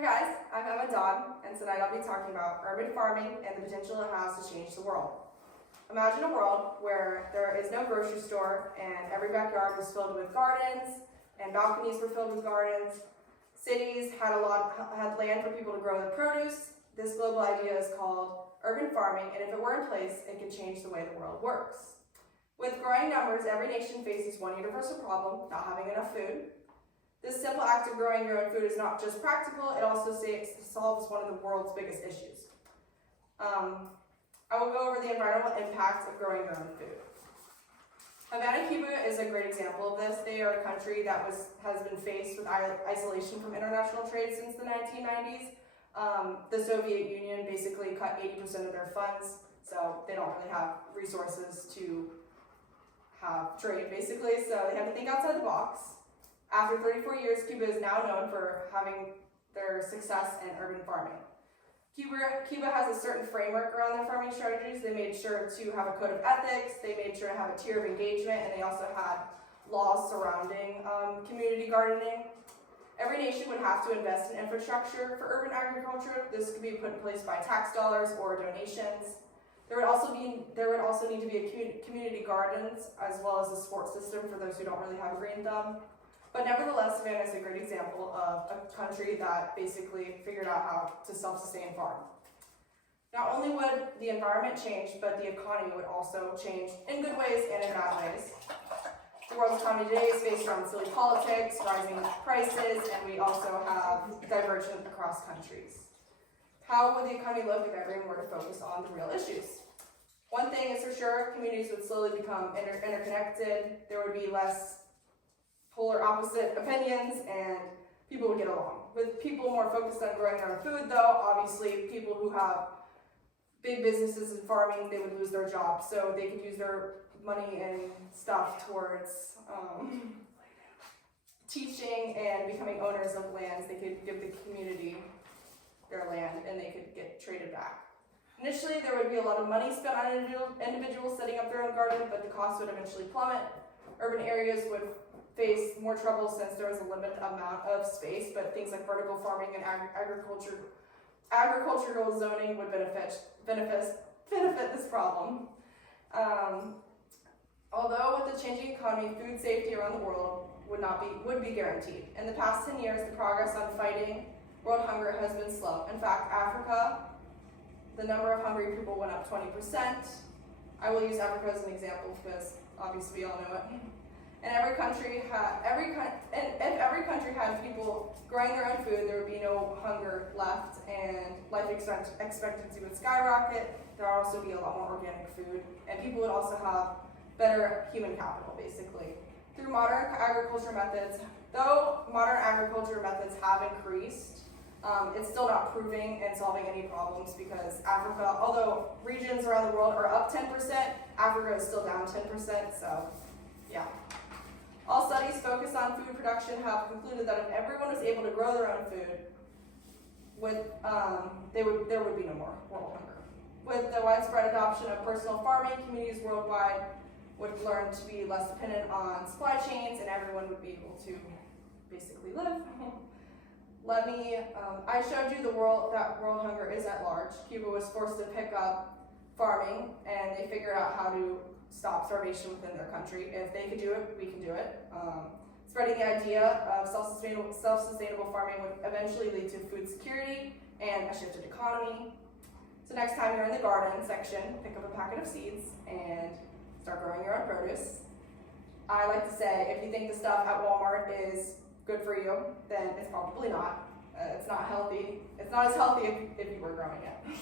Hi guys, I'm Emma Dodd, and tonight I'll be talking about urban farming and the potential it has to change the world. Imagine a world where there is no grocery store and every backyard was filled with gardens and balconies were filled with gardens. Cities had land for people to grow their produce. This global idea is called urban farming, and if it were in place, it could change the way the world works. With growing numbers, every nation faces one universal problem: not having enough food. This simple act of growing your own food is not just practical, it also solves one of the world's biggest issues. I will go over the environmental impacts of growing your own food. Havana, Cuba is a great example of this. They are a country that has been faced with isolation from international trade since the 1990s. The Soviet Union basically cut 80% of their funds, so they don't really have resources to have trade, basically, so they had to think outside the box. After 34 years, Cuba is now known for having their success in urban farming. Cuba has a certain framework around their farming strategies. They made sure to have a code of ethics, they made sure to have a tier of engagement, and they also had laws surrounding community gardening. Every nation would have to invest in infrastructure for urban agriculture. This could be put in place by tax dollars or donations. There would also need to be a community gardens as well as a support system for those who don't really have a green thumb. But nevertheless, Savannah is a great example of a country that basically figured out how to self-sustain farm. Not only would the environment change, but the economy would also change in good ways and in bad ways. The world's economy today is based around silly politics, rising prices, and we also have divergence across countries. How would the economy look if everyone were to focus on the real issues? One thing is for sure, communities would slowly become interconnected. There would be less polar opposite opinions, and people would get along. With people more focused on growing their own food, though, obviously people who have big businesses in farming, they would lose their jobs, so they could use their money and stuff towards teaching and becoming owners of lands. They could give the community their land and they could get traded back. Initially, there would be a lot of money spent on individuals setting up their own garden, but the cost would eventually plummet. Urban areas would face more trouble since there was a limited amount of space, but things like vertical farming and agricultural zoning would benefit this problem. Although with the changing economy, food safety around the world would be guaranteed. In the past 10 years, the progress on fighting world hunger has been slow. In fact, Africa, the number of hungry people went up 20%. I will use Africa as an example because obviously we all know it. And if every country had people growing their own food, there would be no hunger left, and life expectancy would skyrocket. There would also be a lot more organic food, and people would also have better human capital, basically. Through modern agriculture methods, though modern agriculture methods have increased, it's still not proving and solving any problems because Africa, although regions around the world are up 10%, Africa is still down 10%, so yeah. All studies focused on food production have concluded that if everyone was able to grow their own food, there would be no more world hunger. With the widespread adoption of personal farming, communities worldwide would learn to be less dependent on supply chains, and everyone would be able to basically live. I showed you that world hunger is at large. Cuba was forced to pick up farming, and they figured out how to stop starvation within their country. If they could do it, we can do it. Spreading the idea of self-sustainable farming would eventually lead to food security and a shifted economy. So next time you're in the garden section, pick up a packet of seeds and start growing your own produce. I like to say, if you think the stuff at Walmart is good for you, then it's probably not. It's not healthy. It's not as healthy if you were growing it.